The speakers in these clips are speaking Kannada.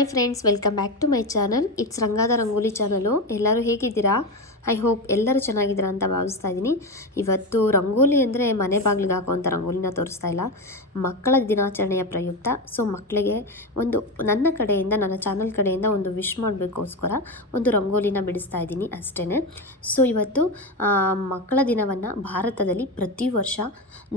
Hi friends welcome back to my channel it's ರಂಗಾದ Rangoli channel ಎಲ್ಲರೂ ಹೇಗಿದ್ದೀರಾ? ಐ ಹೋಪ್ ಎಲ್ಲರೂ ಚೆನ್ನಾಗಿದ್ದೀರಾ ಅಂತ ಭಾವಿಸ್ತಾ ಇದ್ದೀನಿ. ಇವತ್ತು ರಂಗೋಲಿ ಅಂದರೆ ಮನೆ ಬಾಗಿಲಿಗೆ ಹಾಕುವಂಥ ರಂಗೋಲಿನ ತೋರಿಸ್ತಾ ಇಲ್ಲ. ಮಕ್ಕಳ ದಿನಾಚರಣೆಯ ಪ್ರಯುಕ್ತ. ಸೊ ಮಕ್ಕಳಿಗೆ ಒಂದು ನನ್ನ ಕಡೆಯಿಂದ, ನನ್ನ ಚಾನಲ್ ಕಡೆಯಿಂದ ಒಂದು ವಿಶ್ ಮಾಡಬೇಕೋಸ್ಕರ ಒಂದು ರಂಗೋಲಿನ ಬಿಡಿಸ್ತಾ ಇದ್ದೀನಿ ಅಷ್ಟೇ ಸೊ ಇವತ್ತು ಮಕ್ಕಳ ದಿನವನ್ನು ಭಾರತದಲ್ಲಿ ಪ್ರತಿ ವರ್ಷ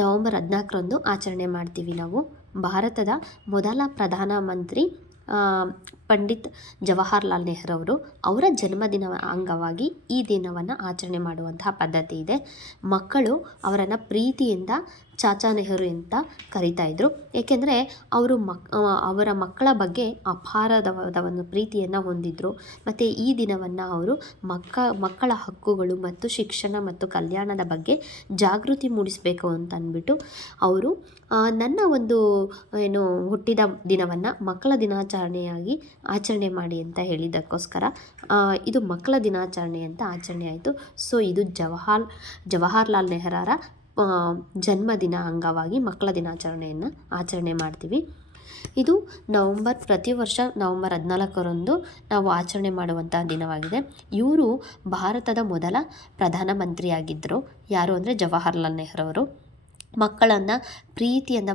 ನವಂಬರ್ ಹದಿನಾಲ್ಕರಂದು ಆಚರಣೆ ಮಾಡ್ತೀವಿ ನಾವು. ಭಾರತದ ಮೊದಲ ಪ್ರಧಾನಮಂತ್ರಿ 嗯 ಪಂಡಿತ್ ಜವಾಹರ್ಲಾಲ್ ನೆಹರು ಅವರು ಅವರ ಜನ್ಮದಿನ ಅಂಗವಾಗಿ ಈ ದಿನವನ್ನು ಆಚರಣೆ ಮಾಡುವಂತಹ ಪದ್ಧತಿ ಇದೆ. ಮಕ್ಕಳು ಅವರನ್ನು ಪ್ರೀತಿಯಿಂದ ಚಾಚಾ ನೆಹರು ಅಂತ ಕರೀತಾ ಇದ್ರು. ಏಕೆಂದರೆ ಅವರು ಮಕ್ ಅವರ ಮಕ್ಕಳ ಬಗ್ಗೆ ಅಪಾರದವಾದ ಒಂದು ಪ್ರೀತಿಯನ್ನು ಹೊಂದಿದ್ರು. ಮತ್ತು ಈ ದಿನವನ್ನು ಅವರು ಮಕ್ಕ, ಮಕ್ಕಳ ಹಕ್ಕುಗಳು ಮತ್ತು ಶಿಕ್ಷಣ ಮತ್ತು ಕಲ್ಯಾಣದ ಬಗ್ಗೆ ಜಾಗೃತಿ ಮೂಡಿಸಬೇಕು ಅಂತ ಅಂದ್ಬಿಟ್ಟು ಅವರು ನನ್ನ ಒಂದು, ಏನು, ಹುಟ್ಟಿದ ದಿನವನ್ನು ಮಕ್ಕಳ ದಿನಾಚರಣೆಯಾಗಿ ಆಚರಣೆ ಮಾಡಿ ಅಂತ ಹೇಳಿದ್ದಕ್ಕೋಸ್ಕರ ಇದು ಮಕ್ಕಳ ದಿನಾಚರಣೆ ಅಂತ ಆಚರಣೆ ಆಯಿತು. ಸೊ, ಇದು ಜವಾಹರ್, ಜವಾಹರ್ಲಾಲ್ ನೆಹರಾರ ಜನ್ಮದಿನ ಅಂಗವಾಗಿ ಮಕ್ಕಳ ದಿನಾಚರಣೆಯನ್ನು ಆಚರಣೆ ಮಾಡ್ತೀವಿ. ಇದು ನವಂಬರ್, ಪ್ರತಿ ವರ್ಷ ನವಂಬರ್ ಹದಿನಾಲ್ಕರಂದು ನಾವು ಆಚರಣೆ ಮಾಡುವಂತಹ ದಿನವಾಗಿದೆ. ಇವರು ಭಾರತದ ಮೊದಲ ಪ್ರಧಾನಮಂತ್ರಿಯಾಗಿದ್ದರು. ಯಾರು ಅಂದರೆ ಜವಾಹರ್ಲಾಲ್ ನೆಹರು ಅವರು ಮಕ್ಕಳನ್ನು ಪ್ರೀತಿಯಿಂದ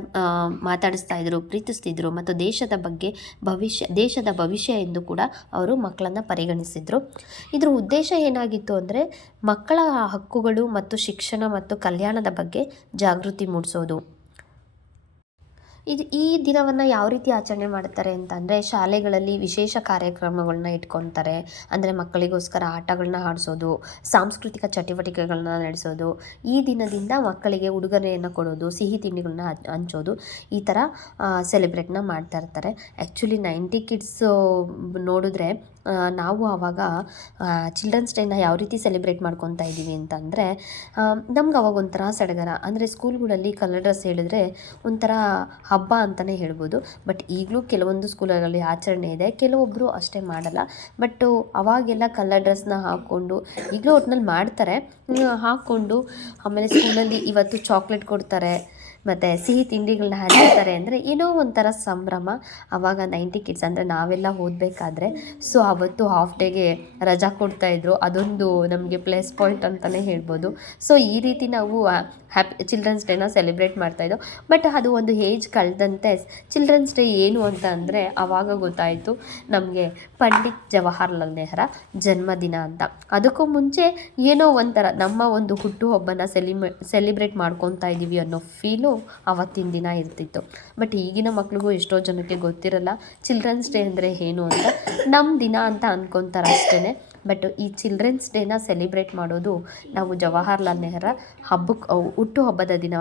ಮಾತಾಡಿಸ್ತಾ ಇದ್ರು, ಪ್ರೀತಿಸ್ತಿದ್ರು ಮತ್ತು ದೇಶದ ಬಗ್ಗೆ ಭವಿಷ್ಯ, ದೇಶದ ಭವಿಷ್ಯ ಎಂದು ಕೂಡ ಅವರು ಮಕ್ಕಳನ್ನು ಪರಿಗಣಿಸಿದರು. ಇದರ ಉದ್ದೇಶ ಏನಾಗಿತ್ತು ಅಂದರೆ ಮಕ್ಕಳ ಹಕ್ಕುಗಳು ಮತ್ತು ಶಿಕ್ಷಣ ಮತ್ತು ಕಲ್ಯಾಣದ ಬಗ್ಗೆ ಜಾಗೃತಿ ಮೂಡಿಸೋದು. ಇದು ಈ ದಿನವನ್ನು ಯಾವ ರೀತಿ ಆಚರಣೆ ಮಾಡ್ತಾರೆ ಅಂತಂದರೆ ಶಾಲೆಗಳಲ್ಲಿ ವಿಶೇಷ ಕಾರ್ಯಕ್ರಮಗಳನ್ನ ಇಟ್ಕೊತಾರೆ. ಅಂದರೆ ಮಕ್ಕಳಿಗೋಸ್ಕರ ಆಟಗಳನ್ನ ಆಡಿಸೋದು, ಸಾಂಸ್ಕೃತಿಕ ಚಟುವಟಿಕೆಗಳನ್ನ ನಡೆಸೋದು, ಈ ದಿನದಿಂದ ಮಕ್ಕಳಿಗೆ ಉಡುಗೊರೆಯನ್ನು ಕೊಡೋದು, ಸಿಹಿ ತಿಂಡಿಗಳನ್ನ ಹಂಚ್- ಹಂಚೋದು, ಈ ಥರ ಸೆಲೆಬ್ರೇಟ್ನ ಮಾಡ್ತಾ ಇರ್ತಾರೆ. ಆ್ಯಕ್ಚುಲಿ ನೈಂಟಿ ಕಿಡ್ಸು ನೋಡಿದ್ರೆ ನಾವು ಆವಾಗ ಚಿಲ್ಡ್ರನ್ಸ್ ಡೇನ ಯಾವ ರೀತಿ ಸೆಲೆಬ್ರೇಟ್ ಮಾಡ್ಕೊತಾ ಇದ್ದೀವಿ ಅಂತಂದರೆ ನಮ್ಗೆ ಅವಾಗ ಒಂಥರ ಸಡಗರ. ಅಂದರೆ ಸ್ಕೂಲ್ಗಳಲ್ಲಿ ಕಲರ್ ಡ್ರೆಸ್ ಹೇಳಿದ್ರೆ ಒಂಥರ ಹಬ್ಬ ಅಂತಲೇ ಹೇಳ್ಬೋದು. ಬಟ್ ಈಗಲೂ ಕೆಲವೊಂದು ಸ್ಕೂಲಲ್ಲಿ ಆಚರಣೆ ಇದೆ. ಕೆಲವೊಬ್ಬರು ಅಷ್ಟೇ ಮಾಡಲ್ಲ. ಬಟ್ಟು ಅವಾಗೆಲ್ಲ ಕಲರ್ ಡ್ರೆಸ್ನ ಹಾಕ್ಕೊಂಡು ಈಗಲೂ ಒಟ್ನಲ್ಲಿ ಮಾಡ್ತಾರೆ. ಹಾಕ್ಕೊಂಡು ಆಮೇಲೆ ಸ್ಕೂಲಲ್ಲಿ ಇವತ್ತು ಚಾಕ್ಲೇಟ್ ಕೊಡ್ತಾರೆ. ಮತ್ತು ಸಿಹಿ ತಿಂಡಿಗಳನ್ನ ಹಂಚ್ತಾರೆ ಅಂದರೆ ಏನೋ ಒಂಥರ ಸಂಭ್ರಮ. ಆವಾಗ ನೈಂಟಿ ಕಿಡ್ಸ್ ಅಂದರೆ ನಾವೆಲ್ಲ ಓದಬೇಕಾದ್ರೆ ಸೊ ಅವತ್ತು ಹಾಫ್ ಡೇಗೆ ರಜಾ ಕೊಡ್ತಾಯಿದ್ರು ಅದೊಂದು ನಮಗೆ ಪ್ಲಸ್ ಪಾಯಿಂಟ್ ಅಂತಲೇ ಹೇಳ್ಬೋದು. ಸೊ ಈ ರೀತಿ ನಾವು ಹ್ಯಾಪಿ ಚಿಲ್ಡ್ರನ್ಸ್ ಡೇನ ಸೆಲೆಬ್ರೇಟ್ ಮಾಡ್ತಾಯಿದ್ದೋ ಬಟ್ ಅದು ಒಂದು ಏಜ್ ಕಳೆದಂತೆ ಚಿಲ್ಡ್ರನ್ಸ್ ಡೇ ಏನು ಅಂತ ಅಂದರೆ ಆವಾಗ ಗೊತ್ತಾಯಿತು. ನಮಗೆ ಪಂಡಿತ್ ಜವಾಹರ್ಲಾಲ್ ನೆಹರ ಜನ್ಮದಿನ ಅಂತ. ಅದಕ್ಕೂ ಮುಂಚೆ ಏನೋ ಒಂಥರ ನಮ್ಮ ಒಂದು ಹುಟ್ಟುಹಬ್ಬನ ಸೆಲಿಮೆ ಸೆಲಿಬ್ರೇಟ್ ಮಾಡ್ಕೊತಾ ಇದ್ದೀವಿ ಅನ್ನೋ ಫೀಲು ಅವತ್ತಿನ ದಿನ ಇರ್ತಿತ್ತು. ಬಟ್ ಈಗಿನ ಮಕ್ಳಿಗೂ ಎಷ್ಟೋ ಜನಕ್ಕೆ ಗೊತ್ತಿರಲ್ಲ, ಚಿಲ್ಡ್ರನ್ಸ್ ಡೇ ಅಂದರೆ ಏನು ಅಂತ. ನಮ್ಮ ದಿನ ಅಂತ ಅಂದ್ಕೊತಾರೆ ಅಷ್ಟೇ ಬಟ್ ಈ ಚಿಲ್ಡ್ರನ್ಸ್ ಡೇನ ಸೆಲೆಬ್ರೇಟ್ ಮಾಡೋದು ನಾವು ಜವಾಹರ್ಲಾಲ್ ನೆಹರ ಹಬ್ಬಕ್ಕೆ ಹುಟ್ಟುಹಬ್ಬದ ದಿನ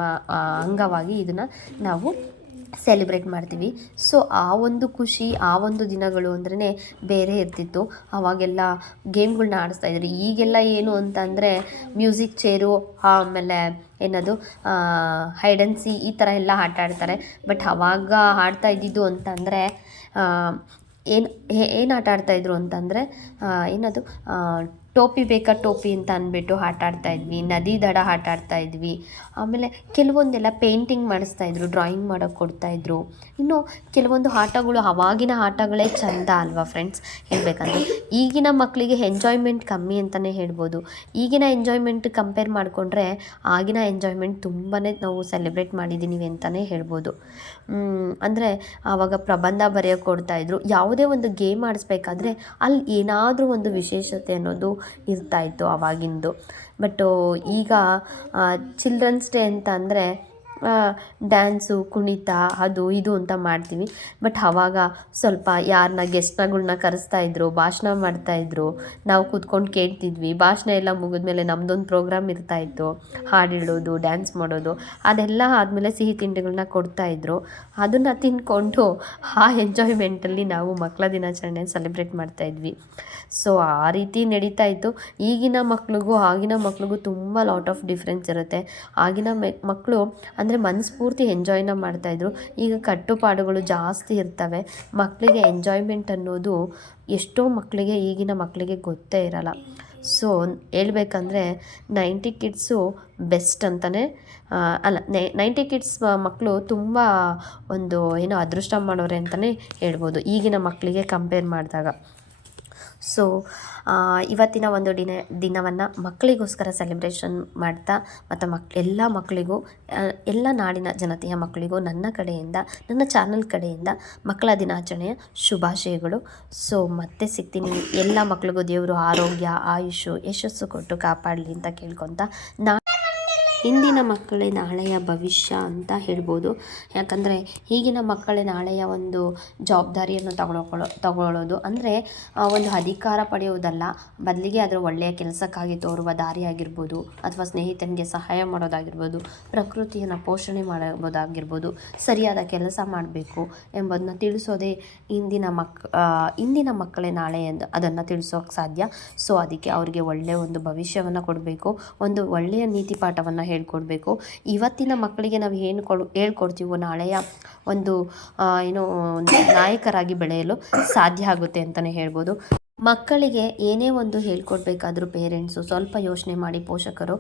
ಅಂಗವಾಗಿ ಇದನ್ನು ನಾವು ಸೆಲೆಬ್ರೇಟ್ ಮಾಡ್ತೀವಿ. ಸೊ ಆ ಒಂದು ಖುಷಿ, ಆ ಒಂದು ದಿನಗಳು ಅಂದ್ರೇ ಬೇರೆ ಇರ್ತಿತ್ತು. ಆವಾಗೆಲ್ಲ ಗೇಮ್ಗಳನ್ನ ಆಡಿಸ್ತಾ ಇದ್ರು. ಈಗೆಲ್ಲ ಏನು ಅಂತಂದರೆ ಮ್ಯೂಸಿಕ್ ಚೇರು ಆಮೇಲೆ ಏನದು ಹೈಡೆನ್ಸಿ ಈ ಥರ ಎಲ್ಲ ಆಟ ಆಡ್ತಾರೆ. ಬಟ್ ಅವಾಗ ಆಡ್ತಾ ಇದ್ದಿದ್ದು ಅಂತಂದರೆ ಏನು ಏನು ಆಟ ಆಡ್ತಾಯಿದ್ರು ಅಂತಂದರೆ ಏನದು ಟೋಪಿ ಬೇಕಾ ಟೋಪಿ ಅಂತ ಅಂದ್ಬಿಟ್ಟು ಆಟ ಆಡ್ತಾ ಇದ್ವಿ, ನದಿ ದಡ ಆಟ ಆಡ್ತಾ ಇದ್ವಿ. ಆಮೇಲೆ ಕೆಲವೊಂದೆಲ್ಲ ಪೇಂಟಿಂಗ್ ಮಾಡಿಸ್ತಾ ಇದ್ರು, ಡ್ರಾಯಿಂಗ್ ಮಾಡೋಕ್ಕೆ ಕೊಡ್ತಾಯಿದ್ರು ಇನ್ನು ಕೆಲವೊಂದು ಆಟಗಳು ಅವಾಗಿನ ಆಟಗಳೇ ಚಂದ ಅಲ್ವಾ ಫ್ರೆಂಡ್ಸ್ ಹೇಳಬೇಕಂದ್ರೆ ಈಗಿನ ಮಕ್ಕಳಿಗೆ ಎಂಜಾಯ್ಮೆಂಟ್ ಕಮ್ಮಿ ಅಂತಲೇ ಹೇಳ್ಬೋದು. ಈಗಿನ ಎಂಜಾಯ್ಮೆಂಟ್ ಕಂಪೇರ್ ಮಾಡಿಕೊಂಡ್ರೆ ಆಗಿನ ಎಂಜಾಯ್ಮೆಂಟ್ ತುಂಬಾ ನಾವು ಸೆಲೆಬ್ರೇಟ್ ಮಾಡಿದ್ದೀವಿ ಅಂತಲೇ ಹೇಳ್ಬೋದು. ಅಂದರೆ ಆವಾಗ ಪ್ರಬಂಧ ಬರೆಯೋಕ್ಕೆ ಕೊಡ್ತಾಯಿದ್ರು ಯಾವುದೇ ಒಂದು ಗೇಮ್ ಆಡಿಸ್ಬೇಕಾದ್ರೆ ಅಲ್ಲಿ ಏನಾದರೂ ಒಂದು ವಿಶೇಷತೆ ಅನ್ನೋದು ಇರ್ತಾಯಿತ್ತು ಆವಾಗಿಂದು ಬಟ್ಟು ಈಗ ಚಿಲ್ಡ್ರನ್ಸ್ ಡೇ ಅಂತ ಅಂದರೆ ಡ್ಯಾನ್ಸು ಕುಣಿತ, ಅದು, ಇದು ಅಂತ ಮಾಡ್ತೀವಿ. ಬಟ್ ಅವಾಗ ಸ್ವಲ್ಪ ಯಾರನ್ನ ಗೆಸ್ಟ್ನಗಳ್ನ ಕರೆಸ್ತಾ ಇದ್ರು, ಭಾಷಣ ಮಾಡ್ತಾಯಿದ್ರು ನಾವು ಕೂತ್ಕೊಂಡು ಕೇಳ್ತಿದ್ವಿ. ಭಾಷಣ ಎಲ್ಲ ಮುಗಿದ್ಮೇಲೆ ನಮ್ಮದೊಂದು ಪ್ರೋಗ್ರಾಮ್ ಇರ್ತಾಯಿತ್ತು ಹಾಡು ಹೇಳೋದು ಡ್ಯಾನ್ಸ್ ಮಾಡೋದು, ಅದೆಲ್ಲ ಆದಮೇಲೆ ಸಿಹಿ ತಿಂಡಿಗಳನ್ನ ಕೊಡ್ತಾಯಿದ್ರು ಅದನ್ನು ತಿಂದ್ಕೊಂಡು ಆ ಎಂಜಾಯ್ಮೆಂಟಲ್ಲಿ ನಾವು ಮಕ್ಕಳ ದಿನಾಚರಣೆ ಸೆಲೆಬ್ರೇಟ್ ಮಾಡ್ತಾಯಿದ್ವಿ ಸೊ ಆ ರೀತಿ ನಡೀತಾ ಇತ್ತು. ಈಗಿನ ಮಕ್ಳಿಗೂ, ಆಗಿನ ಮಕ್ಳಿಗೂ ತುಂಬ ಲಾಟ್ ಆಫ್ ಡಿಫ್ರೆನ್ಸ್ ಇರುತ್ತೆ. ಆಗಿನ ಮಕ್ಕಳು ಅಂದರೆ ಮನಸ್ಫೂರ್ತಿ ಎಂಜಾಯ್ನ ಮಾಡ್ತಾಯಿದ್ರು ಈಗ ಕಟ್ಟುಪಾಡುಗಳು ಜಾಸ್ತಿ ಇರ್ತವೆ. ಮಕ್ಕಳಿಗೆ ಎಂಜಾಯ್ಮೆಂಟ್ ಅನ್ನೋದು ಎಷ್ಟೋ ಮಕ್ಕಳಿಗೆ ಈಗಿನ ಮಕ್ಕಳಿಗೆ ಗೊತ್ತೇ ಇರಲ್ಲ. ಸೊ ಹೇಳ್ಬೇಕಂದ್ರೆ ನೈಂಟಿ ಕಿಡ್ಸು ಬೆಸ್ಟ್ ಅಂತಲೇ ಅಲ್ಲ ನೈಂಟಿ ಕಿಡ್ಸ್ ಮಕ್ಕಳು ತುಂಬ ಒಂದು, ಏನೋ ಅದೃಷ್ಟ ಮಾಡೋರೆ ಅಂತಲೇ ಹೇಳ್ಬೋದು ಈಗಿನ ಮಕ್ಕಳಿಗೆ ಕಂಪೇರ್ ಮಾಡಿದಾಗ. ಸೊ ಇವತ್ತಿನ ಒಂದು ದಿನ, ದಿನವನ್ನು ಮಕ್ಕಳಿಗೋಸ್ಕರ ಸೆಲೆಬ್ರೇಷನ್ ಮಾಡ್ತಾ ಮತ್ತು ಮಕ್, ಎಲ್ಲ ಮಕ್ಕಳಿಗೂ ಎಲ್ಲ ನಾಡಿನ ಜನತೆಯ ಮಕ್ಕಳಿಗೂ ನನ್ನ ಕಡೆಯಿಂದ, ನನ್ನ ಚಾನಲ್ ಕಡೆಯಿಂದ ಮಕ್ಕಳ ದಿನಾಚರಣೆಯ ಶುಭಾಶಯಗಳು. ಸೊ ಮತ್ತೆ ಸಿಗ್ತೀನಿ ಎಲ್ಲ ಮಕ್ಕಳಿಗೂ ದೇವರು ಆರೋಗ್ಯ, ಆಯುಷು, ಯಶಸ್ಸು ಕೊಟ್ಟು ಕಾಪಾಡಲಿ ಅಂತ ಕೇಳ್ಕೊತ ನಾ ಇಂದಿನ ಮಕ್ಕಳೇ ನಾಳೆಯ ಭವಿಷ್ಯ ಅಂತ ಹೇಳ್ಬೋದು. ಯಾಕಂದರೆ ಈಗಿನ ಮಕ್ಕಳೇ ನಾಳೆಯ ಒಂದು ಜವಾಬ್ದಾರಿಯನ್ನು ತಗೊಳ್ಕೊಳ್ಳೋ ತಗೊಳ್ಳೋದು ಅಂದರೆ ಒಂದು ಅಧಿಕಾರ ಪಡೆಯುವುದಲ್ಲ. ಬದಲಿಗೆ ಅದರ ಒಳ್ಳೆಯ ಕೆಲಸಕ್ಕಾಗಿ ತೋರುವ ದಾರಿ ಆಗಿರ್ಬೋದು ಅಥವಾ ಸ್ನೇಹಿತನಿಗೆ ಸಹಾಯ ಮಾಡೋದಾಗಿರ್ಬೋದು, ಪ್ರಕೃತಿಯನ್ನು ಪೋಷಣೆ ಮಾಡೋದಾಗಿರ್ಬೋದು ಸರಿಯಾದ ಕೆಲಸ ಮಾಡಬೇಕು ಎಂಬುದನ್ನ ತಿಳಿಸೋದೇ ಇಂದಿನ ಮಕ್ ಇಂದಿನ ಮಕ್ಕಳೇ ನಾಳೆ ಎಂದು ಅದನ್ನು ತಿಳಿಸೋಕೆ ಸಾಧ್ಯ. ಸೊ ಅದಕ್ಕೆ ಅವರಿಗೆ ಒಳ್ಳೆಯ ಒಂದು ಭವಿಷ್ಯವನ್ನು ಕೊಡಬೇಕು, ಒಂದು ಒಳ್ಳೆಯ ನೀತಿ ಪಾಠವನ್ನು ಹೇಳ್ಕೊಡ್ಬೇಕು. ಇವತ್ತಿನ ಮಕ್ಕಳಿಗೆ ನಾವು ಏನು ಕೊಡ್, ಹೇಳ್ಕೊಡ್ತೀವೋ ನಾಳೆಯ ಒಂದು ಏನು ನಾಯಕರಾಗಿ ಬೆಳೆಯಲು ಸಾಧ್ಯ ಆಗುತ್ತೆ ಅಂತಲೇ ಹೇಳ್ಬೋದು. ಮಕ್ಕಳಿಗೆ ಏನೇ ಒಂದು ಹೇಳ್ಕೊಡ್ಬೇಕಾದ್ರೂ ಪೇರೆಂಟ್ಸು ಸ್ವಲ್ಪ ಯೋಚನೆ ಮಾಡಿ ಪೋಷಕರು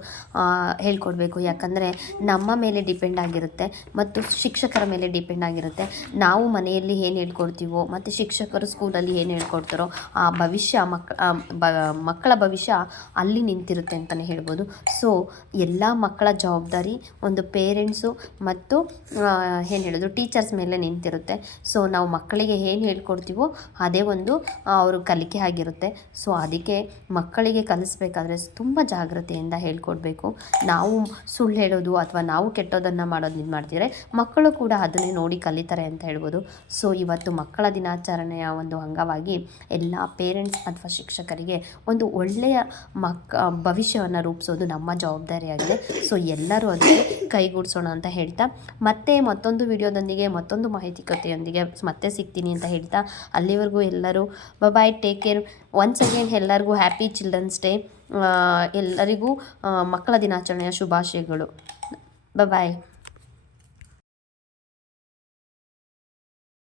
ಹೇಳ್ಕೊಡ್ಬೇಕು. ಯಾಕಂದರೆ ನಮ್ಮ ಮೇಲೆ ಡಿಪೆಂಡ್ ಆಗಿರುತ್ತೆ ಮತ್ತು ಶಿಕ್ಷಕರ ಮೇಲೆ ಡಿಪೆಂಡ್ ಆಗಿರುತ್ತೆ. ನಾವು ಮನೆಯಲ್ಲಿ ಏನು ಹೇಳ್ಕೊಡ್ತೀವೋ ಮತ್ತು ಶಿಕ್ಷಕರು ಸ್ಕೂಲಲ್ಲಿ ಏನು ಹೇಳ್ಕೊಡ್ತಾರೋ ಆ ಭವಿಷ್ಯ ಮಕ್ ಮಕ್ಕಳ ಭವಿಷ್ಯ ಅಲ್ಲಿ ನಿಂತಿರುತ್ತೆ ಅಂತಲೇ ಹೇಳ್ಬೋದು. ಸೊ, ಎಲ್ಲ ಮಕ್ಕಳ ಜವಾಬ್ದಾರಿ ಒಂದು ಪೇರೆಂಟ್ಸು ಮತ್ತು ಏನು ಹೇಳೋದು ಟೀಚರ್ಸ್ ಮೇಲೆ ನಿಂತಿರುತ್ತೆ. ಸೊ, ನಾವು ಮಕ್ಕಳಿಗೆ ಏನು ಹೇಳ್ಕೊಡ್ತೀವೋ ಅದೇ ಒಂದು ಅವರು ಕಲಿಕೆ ಆಗಿರುತ್ತೆ. ಸೊ ಅದಕ್ಕೆ ಮಕ್ಕಳಿಗೆ ಕಲಿಸ್ಬೇಕಾದ್ರೆ ತುಂಬ ಜಾಗ್ರತೆಯಿಂದ ಹೇಳ್ಕೊಡ್ಬೇಕು. ನಾವು ಸುಳ್ಳು ಹೇಳೋದು ಅಥವಾ ನಾವು ಕೆಟ್ಟೋದನ್ನು ಮಾಡೋದು ಇದು ಮಾಡ್ತಿದ್ರೆ ಮಕ್ಕಳು ಕೂಡ ಅದನ್ನೇ ನೋಡಿ ಕಲಿತಾರೆ ಅಂತ ಹೇಳ್ಬೋದು. ಸೊ ಇವತ್ತು ಮಕ್ಕಳ ದಿನಾಚರಣೆಯ ಒಂದು ಅಂಗವಾಗಿ ಎಲ್ಲ ಪೇರೆಂಟ್ಸ್ ಅಥವಾ ಶಿಕ್ಷಕರಿಗೆ ಒಂದು ಒಳ್ಳೆಯ ಮಕ್ಕ ಭವಿಷ್ಯವನ್ನು ರೂಪಿಸೋದು ನಮ್ಮ ಜವಾಬ್ದಾರಿಯಾಗಿದೆ. ಸೊ ಎಲ್ಲರೂ ಅದಕ್ಕೆ ಕೈಗೂಡಿಸೋಣ ಅಂತ ಹೇಳ್ತಾ, ಮತ್ತೆ ಮತ್ತೊಂದು ವಿಡಿಯೋದೊಂದಿಗೆ, ಮತ್ತೊಂದು ಮಾಹಿತಿ ಕಥೆಯೊಂದಿಗೆ ಮತ್ತೆ ಸಿಗ್ತೀನಿ ಅಂತ ಹೇಳ್ತಾ, ಅಲ್ಲಿವರೆಗೂ ಎಲ್ಲರೂ bye take care once again ಎಲ್ಲರಿಗೂ ಹ್ಯಾಪಿ ಚಿಲ್ಡ್ರನ್ಸ್ ಡೇ ಎಲ್ಲರಿಗೂ ಮಕ್ಕಳ ದಿನಾಚರಣೆಯ ಶುಭಾಶಯಗಳು. ಬಾಯ್